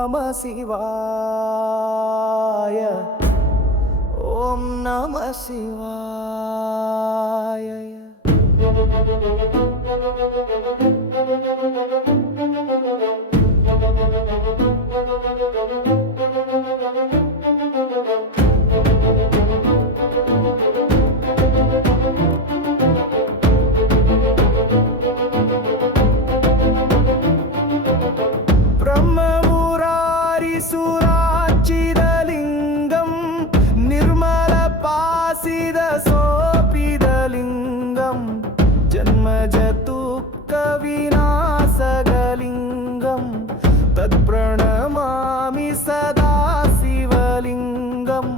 நம சிவாய. ஓம் நம சிவாய. சுராச்சிதலிங்கம் நிர்மல பாசித சோபிதலிங்கம் ஜன்மஜதுக்க விநாசகலிங்கம் தத் பிரணமாமி சதா சிவலிங்கம்.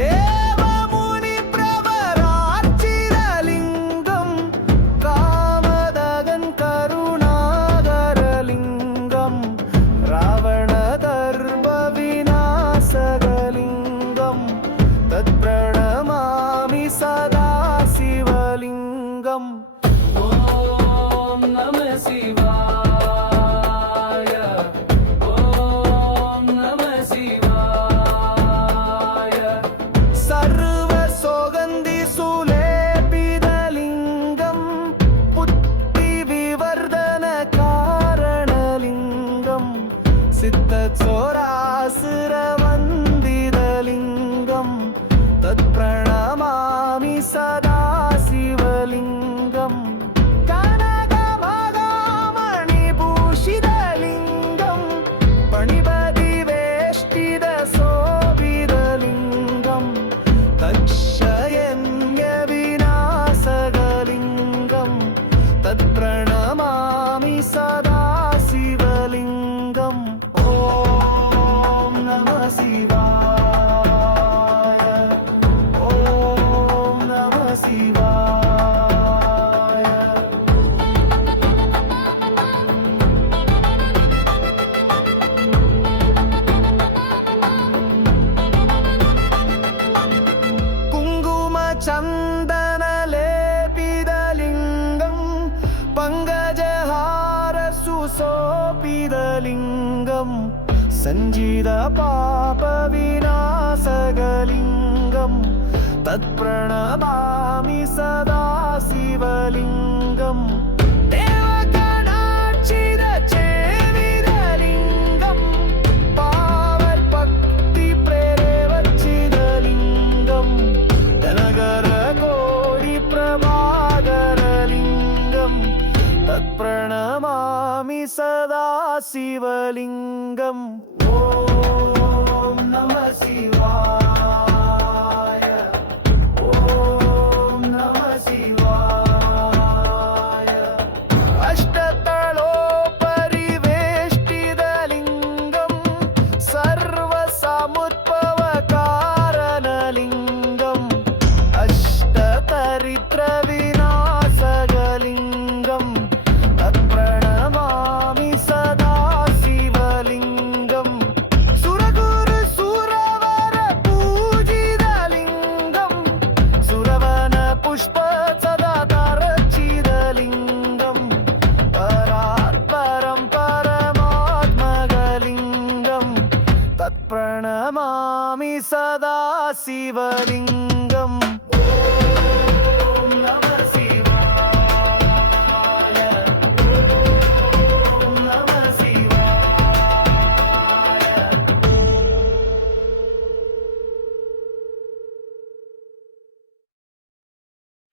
தேவமுனி பிரவரார்ச்சிதலிங்கம் காமதகன் கருணாகரலிங்கம் ராவண விநாசகலிங்கம் தத் பிரணமாமி சதா சிவலிங்கம். ஓம் நம சிவாய. ஓம் நம சிவாய. சர்வ சோகந்தி சுலேபிதலிங்கம் புத்தி விவர்தன காரணலிங்கம் சித்த சோராசுரவந்திதலிங்கம் தத் பிரணமாமி சதா சிவலிங்கம். கனகமகாமணிபூஷிதலிங்கம் பணிபதி வேஷ்டித சோபிதலிங்கம் தக்ஷயன்ய விநாசகலிங்கம் தத் பிரணமாமி சதா சிவலிங்கம். ஓம் நம சிவாய. ஓம் நம சிவாய. குங்கும சந்தன லேபிதலிங்கம் பங்கஜஹார சுசோபிதலிங்கம் சஞ்சித பாப விநாசகலிங்கம் தத் பிரணமாமி சதா சிவலிங்கம். தேவகணாட்சித சேவிதலிங்கம் பாவர் பக்தி பிரேரவச்சிதலிங்கம் தனகர கோடி பிரபாகரலிங்கம் தத் பிரணமாமி சதா சிவலிங்கம். ஓம் நம சிவாய. ஓம் நம சிவாய. அஷ்டதளோபரி வேஷ்டிதலிங்கம் சர்வ சமுத்பவ காரணலிங்கம் அஷ்டதரித்ர விநாசகலிங்கம் தத் பிரணமாமி சதா சிவலிங்கம். சுரகுரு சுரவர பூஜிதலிங்கம் சுரவன புஷ்ப சதா தரச்சிதலிங்கம் பராத்பரம் பரமாத்மகலிங்கம் தத் பிரணமாமி சதா சிவலிங்கம்.